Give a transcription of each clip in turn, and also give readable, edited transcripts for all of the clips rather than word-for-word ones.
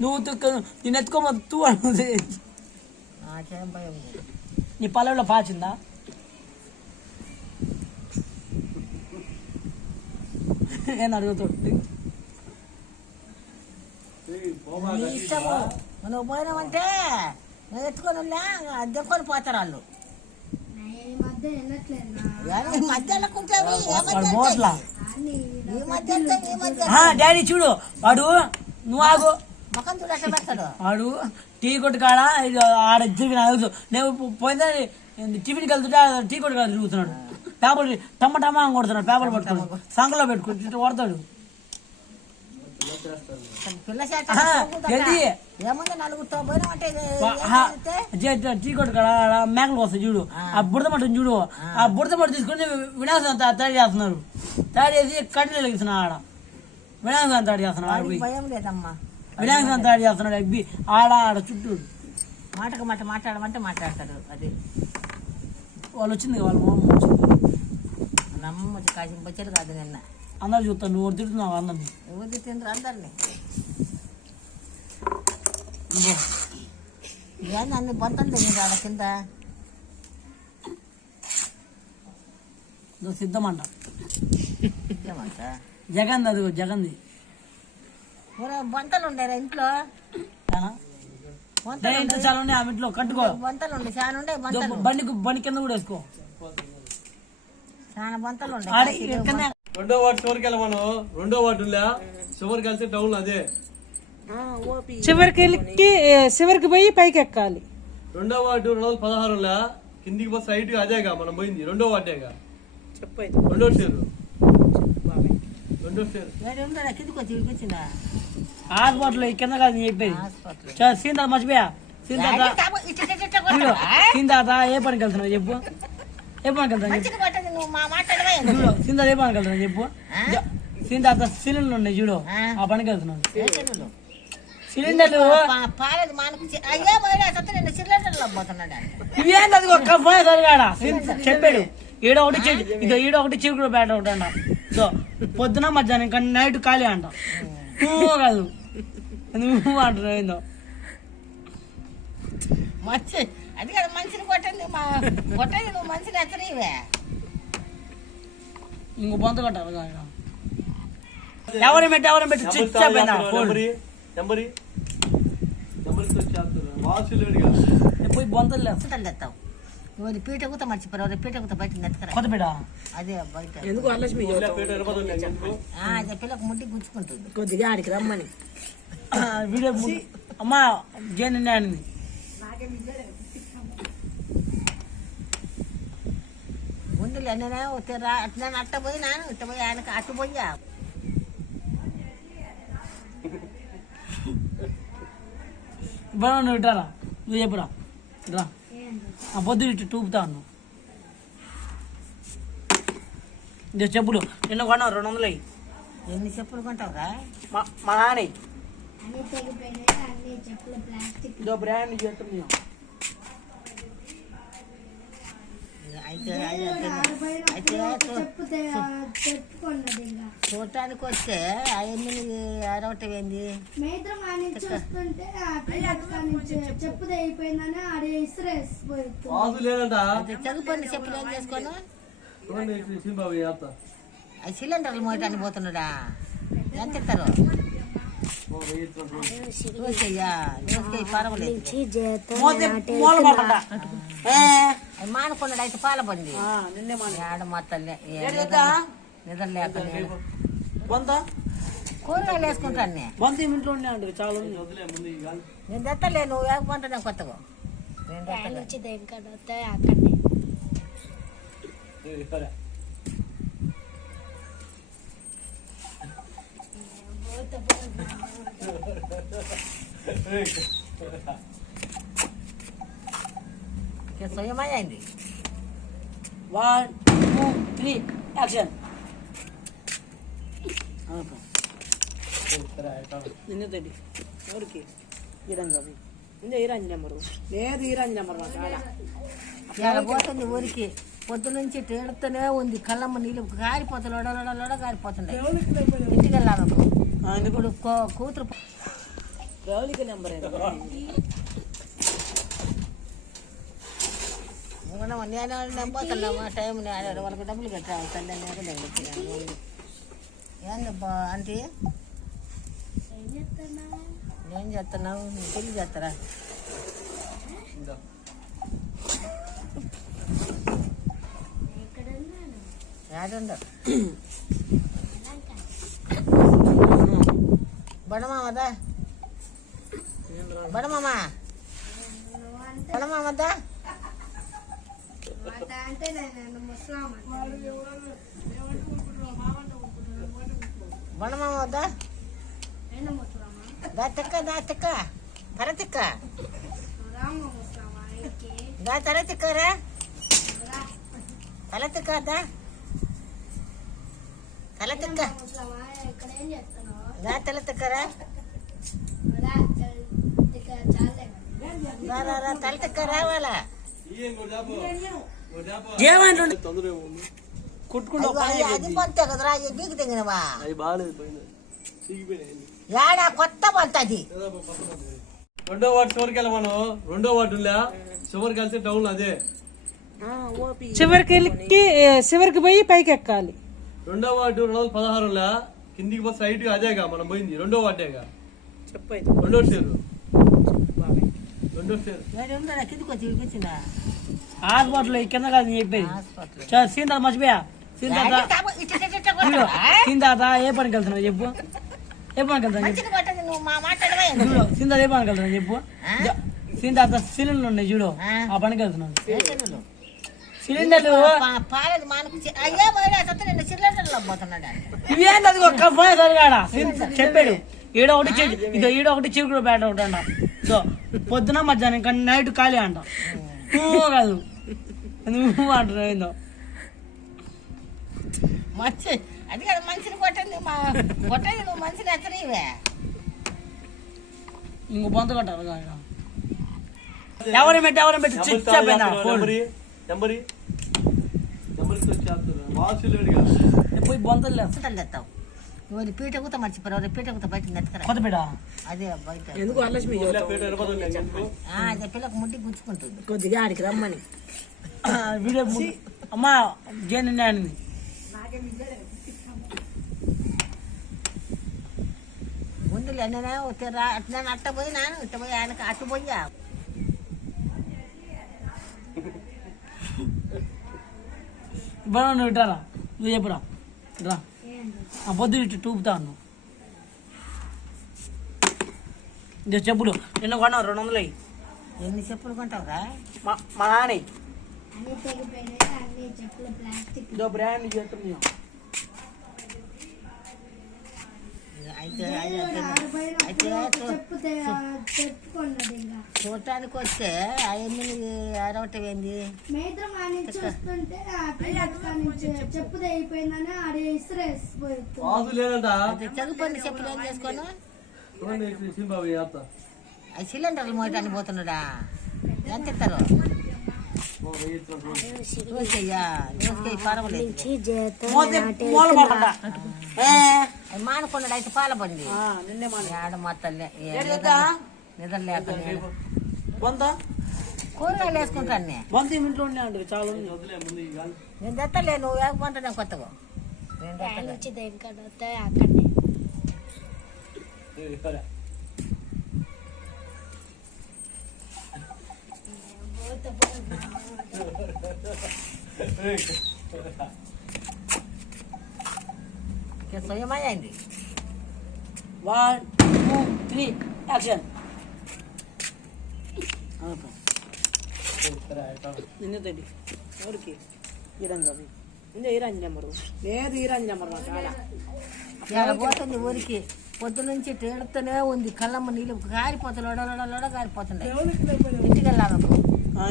నువ్వు నేను ఎత్తుకోమొత్తు అన్నది. నాకేం భయం. నీ పల్లెల్లో పాచిందా? ఏం అడుగుతుంది? ఇష్టము నువ్వు పోయినామంటే నువ్వు ఎత్తుకొని దెక్కొని పోతారు వాళ్ళు. డాడీ చూడు వాడు నువ్వు ఆగు ముఖం చూడ పెడతాడు వాడు టీ కొట్టు కాడ ఆడ తిరిగి అడుగుతూ నేను పోయిందా టిఫిన్కి వెళ్తుంటే టీ కొట్టు కాడ తిరుగుతున్నాడు. పేపర్ టమ్మా కొడుతున్నాడు. పేపర్ పట్టుకుని సంకలో పెట్టుకుని కొడతాడు. టీ కొట్టు కాడ మేకలు వస్తాయి చూడు, ఆ బుడత మట్టం చూడు, ఆ బుడత మట్టు తీసుకుని వినాశనం తయారు చేస్తున్నారు. తయారు చేసి కట్టెలు వెలిగిస్తున్నా ఆడ వినాశనం తయారు చేస్తున్నాడు. వినాశనం తయారు చేస్తున్నాడు అబ్బి ఆడ చుట్టూ మాటకు మాట మాట్లాడమంటే మాట్లాడతాడు. అది వాళ్ళు వచ్చింది వాళ్ళ మొహం వచ్చింది. నమ్మచ్చు కాసిన బొచ్చలు కాదు. నిన్న అందరు చూస్తాను నువ్వు తిడుతున్నావు అందరిని. ఎవరు తింటారు అందరినీ? ఏంది అన్ని బొంతలు తింది ఆడ కింద. సిద్ధమంట జగన్ అది జగన్ది బొంతలు ఉండేరా ఇంట్లో? చాలా ఉన్నాయి ఆమె ఇంట్లో కట్టుకో. బొంతలు ఉండే చాలా ఉండే. బండి కింద కూడా వేసుకో. చాలా బొంతలు ఉండే. రెండో వార్డు చివరికి వెళ్ళ మనం. రెండో వార్డు చివరికి వెళ్తే టౌన్ అదే చివరికి పోయి పైకి ఎక్కాలి. రెండో వార్డు 216 కిందికి పోతే సైట్ అదేగా మనం పోయింది. రెండో వార్డేగా రెండో స్టేరు. కిందకి వచ్చి వచ్చిందా హాస్పిటల్ కింద కాదు చెప్పేది. సీన్ తాత మర్చిపోయా. సీన్ తాత ఏ పనికి వెళ్తున్నావు చెప్పు? ఏ పనికి వెళ్తాను చూడు. సీన్ తాత ఏ పనికి వెళ్తున్నావు చెప్పు? సీన్ తాత సిలిండర్లు ఉన్నాయి చూడు, ఆ పనికి వెళ్తున్నాను. సిలిండర్లు ఇవేంటి అది ఒక్క చెప్పాడు. ఈడ ఒకటి చిరుకుడు బ్యాట్ ఒకటి అంట. సో పొద్దున మధ్యాహ్నం ఇంకా నైట్ ఖాళీ అంట. నువ్వు కాదు నువ్వు అంటున్నావు ఏందో మంచి. అది కదా మనిషిని కొట్టండి కొట్టండి. నువ్వు మనిషిని ఎత్తనివే ఇంకో బొంత కొట్టాలి. ఎవరిని పెట్టి పోయి బొంతలు తెస్తావు. నువ్వు పీట కూత మర్చిపోయావు. పీట కూత బయట నెత్తరా. కొత్తపేట అదే బయట ఎందుకు వరలక్ష్మి అదే పిల్లకు ముడ్డి గుచ్చుకుంటుంది. కొద్దిగా ఆడికి రమ్మని వీడియో అమ్మా జేని అనింది. ముందులే నేను అట్ట పోయి నాను ఇట్ట పోయి ఆయనకు అట్టు పోయా. నువ్వు ఇట్టారా నువ్వు చెప్పురా రా. ఆ పొద్దున ఇటు టూపుతా ఉన్నావు. ఇంకా చెప్పులు నిన్న కొన్నావు 200. ఎన్ని చెప్పులు కొంటావురా? మా నాన్న ఇదో బ్రాండ్ చెప్తుంది. చూడటానికి వస్తే అవన్నీ అరవటం ఏంది? చదువుకోండి చెప్పులు ఏం చేసుకోను. అది సిలిండర్లు మోయటానికి పోతున్నాడా? ఎంత ఇస్తారు? మానుకున్నాడు అయితే పాల బండి ఆడ మొత్తం నిద్ర లేక కూరగాయలు వేసుకుంటాను. నేను తెత్తలే. నువ్వు వేసుకుంటా నేను కొత్తగా స్వయమైంది. 1, 2, 3 యాక్షన్. నిన్నతోటి ఎవరికి ఈరంజాబి ఈరాంజ నెంబరు లేదు. ఈరాంజ నెంబర్ పోతుంది ఊరికి. పొద్దు నుంచి తేడుతూనే ఉంది. కళ్ళమ్మ నీళ్ళు కారిపోతుంది. లోడ కారిపోతుంది. ఇంటికి వెళ్ళాలి. ఇప్పుడు కూతురు నేను పోతున్నామా టైం వాళ్ళకి డబ్బులు కట్టాలి తల్లి ఏందబ్బా అంటే ఏం చేస్తున్నావు పెళ్లి చేస్తారా ఏడుండ బడమామదా బడమామా బడమామదా బడమామదా దా తిక్క తర తిక్క దా తర తిక్కరా తల తిక్క దా తల తిక్క దా తల తిక్కరా తల తిక్క రావాలా కుట్టుకుంటూ అది పంతే కదరా బీకి తెగినవా అవి బాగాలేదు పోయింది సిగిపోయినాయి. ఏడా కొత్త పంత అది రెండో వార్డు చివరికి వెళ్ళ మనం రెండో వార్డు చివరికి వెళ్తే టౌన్ అదే చివరికి పోయి పైకి ఎక్కాలి. రెండో వార్డు 216 కిందికి పోతే సైట్ అదేగా మనం పోయింది రెండో వార్డేగా రెండో స్టేరు రెండో స్టేరు కిందికి వచ్చి ఇడిపించిందా హాస్పిటల్ కింద కాదు నేను చెప్పేది సీన్ తాత మర్చిపోయా సీన్ తాత ఏ పనికి వెళ్తున్నావు చెప్పు ఏ పనికి వెళ్తాను చూడు సీన్ తాత ఏ పనికి వెళ్తున్నావు చెప్పు సీన్ తాత సిలిండర్ ఉన్నాయి చూడు ఆ పనికి వెళ్తున్నాను సిలిండర్లు ఇవేంటి అది ఒక్క పోయేసరిగాడా చెప్పాడు ఈడ ఒకటి ఇదో ఈడ ఒకటి చిరుకుడు పేట ఒకటి అంట సో పొద్దున మధ్యాహ్నం ఇంకా నైట్ ఖాళీ అంట కాదు నువ్వు అంటారు ఏందో మంచి అది కదా మనిషిని కొట్టండి కొట్టండి నువ్వు మనిషిని ఎత్తనివే ఇంకో బొంత కొట్టారు ఎవరిని పెట్టి చిచ్చపోయినా పోయి బొంతలు లేదు ఎత్తావు నువ్వు పీట కూత మర్చిపోయావు పీట కూత బయట నెత్తకరా కొత్త బిడ్డ అదే బయట ఎందుకు వరలక్ష్మి అదే పిల్లకు ముట్టి గుంజుకుంటుంది కొద్దిగా ఆడికి రమ్మని వీడియో అమ్మా జైన్ అనింది ముందులే నేను అట్ట పోయినా ఇట్ట పోయి ఆయనకి అట్టు పోయా ఇప్పుడు నువ్వు ఇట్టారా నువ్వు చెప్పురా రా ఆ పొద్దు ఇటు టూపుతాను ఇదే చెప్పులు నిన్న కొన్నావు 200 ఎన్ని చెప్పులు కొంటావురా మా నాన్న ఇదో బ్రాండ్ చెప్తుంది చూడటానికి వస్తే అవన్నీ అరవటం ఏంది చదువుకొని చెప్పులు ఏం చేసుకోను అవి సిలిండర్లు మోయటానికి పోతున్నాడా ఎంత ఇస్తారు మానుకున్నాడు అయితే పాల బండి ఆడ మొత్తం నిద్ర లేక కూరగాయలు వేసుకుంటాను చాలా నేను తెత్తలే నువ్వు వేగమంటా కొత్తగా స్వయమైంది 1 2 3 యాక్షన్ నిన్ను తడి ఊరికి ఈరంజాది నిన్న ఈరాంజి నెంబరు లేదు ఈరాంజి నెంబర్ పోతుంది ఊరికి పొద్దు నుంచి తేడుతూనే ఉంది కళ్ళమ్మ నీళ్ళు కారిపోతుంది లోడ కారిపోతుండే ఇంటికి వెళ్ళాలకు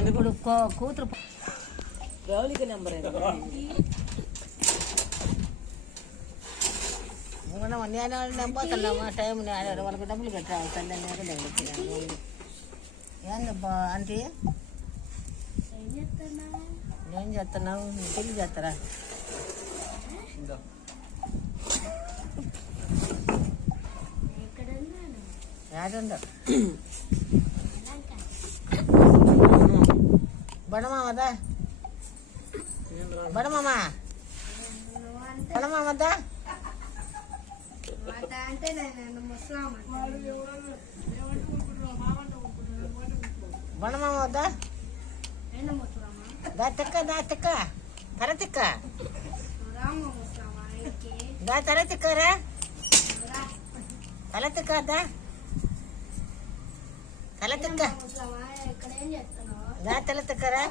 ఇప్పుడు కూతురు నెంబర్ నేను పోతున్నామా టైం వాళ్ళకి డబ్బులు కట్టాలి తల్లి ఏందబ్బా అంటే ఏం చేస్తున్నావు పెళ్లి చేస్తారా యాడుండవు బడమామదా బడమామా బడమామదా బడమామ వద్దా దా తిక్క తర తిక్క దా తర తిక్కరా తల తిక్క దా తల తిక్క దా తల తిక్కరా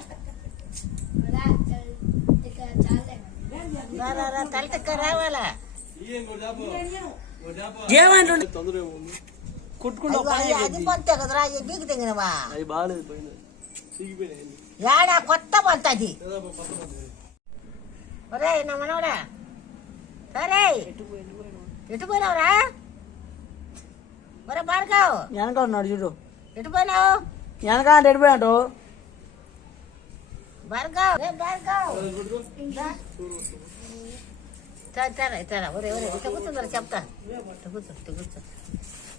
రా తల తిక్క రావాలా ఏమంటుండే తొందర ఏముంది కుట్టుకుంటూ అది పంతే కదరా నీకు తెగినవా అవి బాగాలేదు పోయిన చీకిపోయినాయి యాడా కొత్త పంత అది ఒరే నా మనవడా సరే ఎటు పోయినావురా ఒరే భార్గవ్ వెనక ఉన్నాడు చూడు ఎటు పోయినావు వెనక అంటే ఎడిపోయాడు భార్గవ్ రే భార్గవ్ ఇట్లా ఒరే ఇట్లా కూర్చుందరా చెప్తా ఇట్లా కూర్చో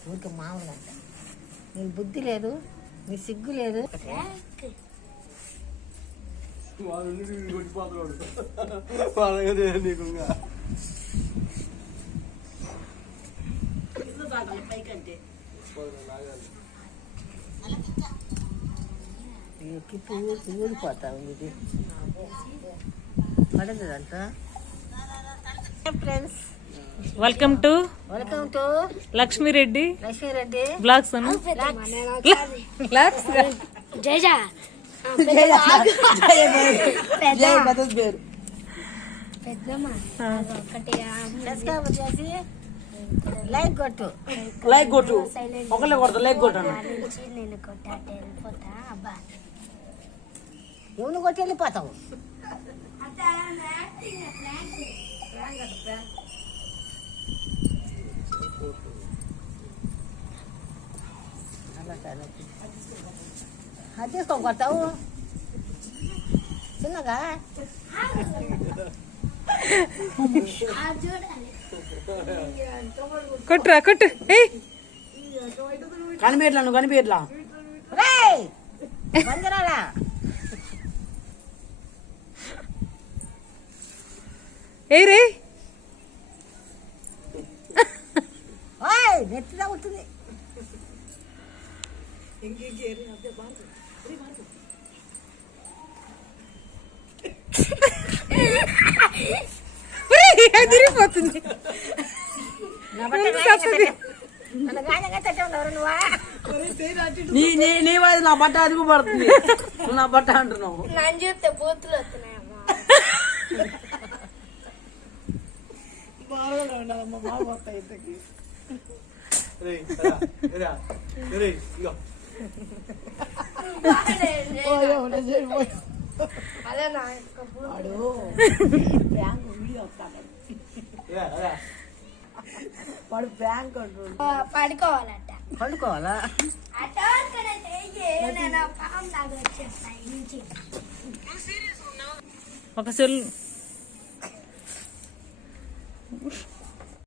ఊరికి మామూలు అంట నీకు బుద్ధి లేదు నీ సిగ్గు లేదు కొట్టిపోతున్నాడు వాళ్ళగా నీకు ఊడిపోతావు ఇది పడదు అంతా friends welcome to Lakshmi Reddy blogs Anu blogs like కొట్టు ఒకళ్ళే కొడతా లైక్ కొట్టాను ఎవరు కొట్టి వెళ్ళిపోతావు అది తీసుకొని కొడతావు చిన్నగా కొట్టురా కొట్టు కనిపించట్లా రేయ్ బందరాడా ఏ రే ఓయ్ నెత్తిదా ఉంటుంది అదిరిపోతుంది నీ వాది నా బట్ట అదుగు పడుతుంది నా బట్ట అంటున్నావు నన్ను చూస్తే బూతులు వస్తున్నాయమ్మా అదే నా వాడు బ్యాంక్ పడుకోవాలట పండుకోవాలా ఒక సెల్